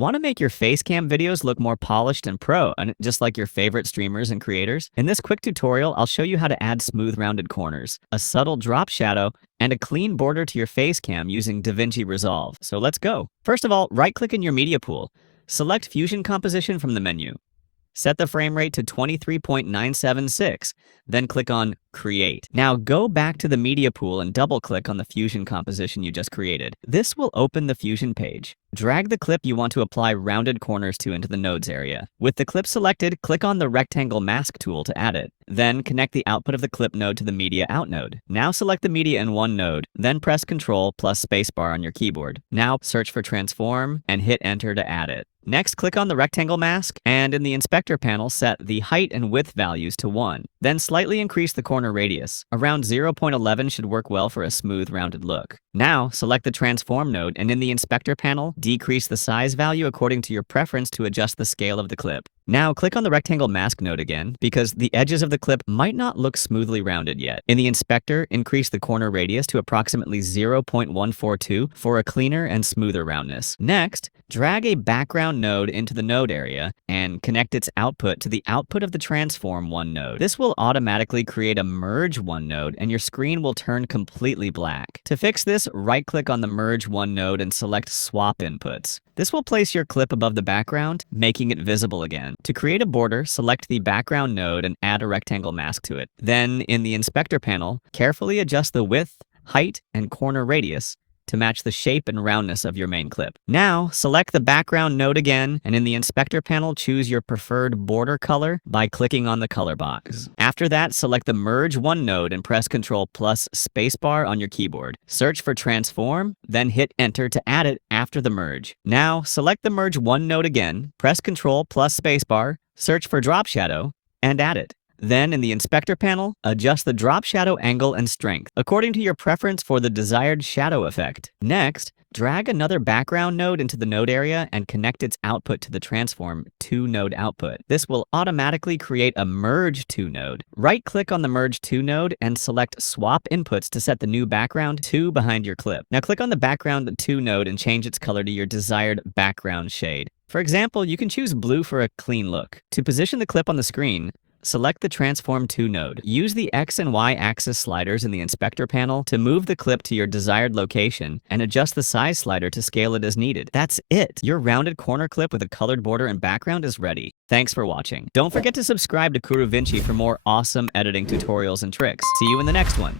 Want to make your facecam videos look more polished and pro, and just like your favorite streamers and creators? In this quick tutorial, I'll show you how to add smooth rounded corners, a subtle drop shadow, and a clean border to your facecam using DaVinci Resolve. So let's go. First of all, right-click in your media pool. Select Fusion Composition from the menu. Set the frame rate to 23.976, then click on Create. Now go back to the media pool and double-click on the Fusion composition you just created. This will open the Fusion page. Drag the clip you want to apply rounded corners to into the nodes area. With the clip selected, click on the rectangle mask tool to add it. Then connect the output of the clip node to the media out node. Now select the media in one node, then press Ctrl plus spacebar on your keyboard. Now search for Transform and hit Enter to add it. Next, click on the rectangle mask, and in the inspector panel, set the height and width values to 1. Then slightly increase the corner radius. Around 0.11 should work well for a smooth, rounded look. Now, select the transform node, and in the inspector panel, decrease the size value according to your preference to adjust the scale of the clip. Now, click on the rectangle mask node again, because the edges of the clip might not look smoothly rounded yet. In the inspector, increase the corner radius to approximately 0.142 for a cleaner and smoother roundness. Next, drag a background node into the node area and connect its output to the output of the transform one node. This will automatically create a merge one node, and your screen will turn completely black. To fix this, right-click on the merge one node and select swap inputs. This will place your clip above the background, making it visible again. To create a border, select the background node and add a rectangle mask to it. Then, in the inspector panel, carefully adjust the width, height, and corner radius to match the shape and roundness of your main clip. Now, select the background node again, and in the inspector panel, choose your preferred border color by clicking on the color box. After that, select the merge one node and press Ctrl plus spacebar on your keyboard. Search for transform, then hit enter to add it after the merge. Now, select the merge one node again, press Ctrl plus spacebar, search for drop shadow, and add it. Then, in the inspector panel, adjust the drop shadow angle and strength according to your preference for the desired shadow effect. Next, drag another background node into the node area and connect its output to the transform 2 node output. This will automatically create a merge 2 node. Right-click on the merge 2 node and select swap inputs to set the new background 2 behind your clip. Now click on the background 2 node and change its color to your desired background shade. For example, you can choose blue for a clean look. To position the clip on the screen, select the Transform 2 node. Use the X and Y axis sliders in the inspector panel to move the clip to your desired location and adjust the size slider to scale it as needed. That's it! Your rounded corner clip with a colored border and background is ready. Thanks for watching. Don't forget to subscribe to DaVinci for more awesome editing tutorials and tricks. See you in the next one.